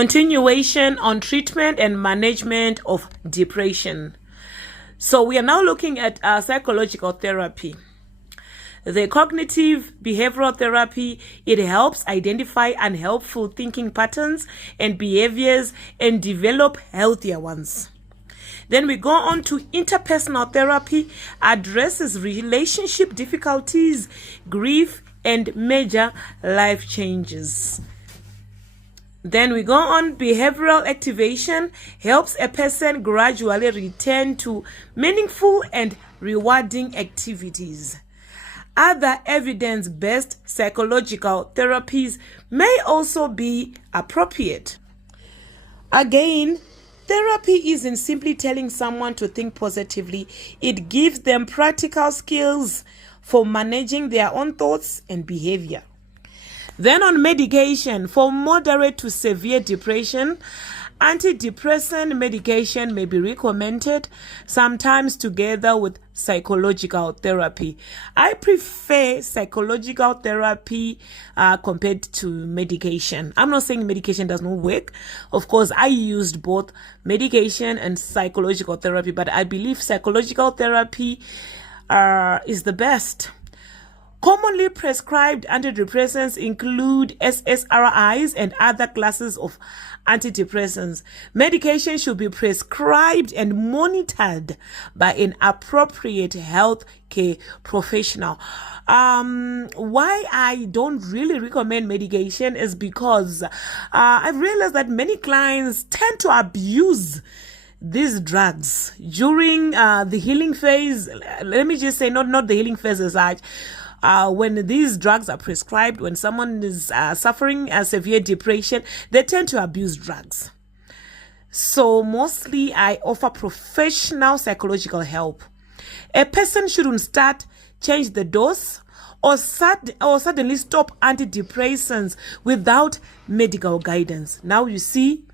Continuation on treatment and management of depression. So we are now looking at psychological therapy. The cognitive behavioral therapy, it helps identify unhelpful thinking patterns and behaviors and develop healthier ones. Then we go on to interpersonal therapy, addresses relationship difficulties, grief, and major life changes. Then we go on behavioral activation, helps a person gradually return to meaningful and rewarding activities. Other evidence-based psychological therapies may also be appropriate. Again, therapy isn't simply telling someone to think positively. It gives them practical skills for managing their own thoughts and behavior. Then on medication, for moderate to severe depression, antidepressant medication may be recommended, sometimes together with psychological therapy. I prefer psychological therapy compared to medication. I'm not saying medication does not work. Of course, I used both medication and psychological therapy, but I believe psychological therapy is the best. Commonly prescribed antidepressants include SSRIs and other classes of antidepressants. Medication should be prescribed and monitored by an appropriate health care professional. Why I don't really recommend medication is because I've realized that many clients tend to abuse these drugs during the healing phase. Let me just say, not the healing phase as such. When these drugs are prescribed, when someone is suffering a severe depression, they tend to abuse drugs. So mostly I offer professional psychological help. A person shouldn't change the dose or suddenly stop antidepressants without medical guidance. Now you see,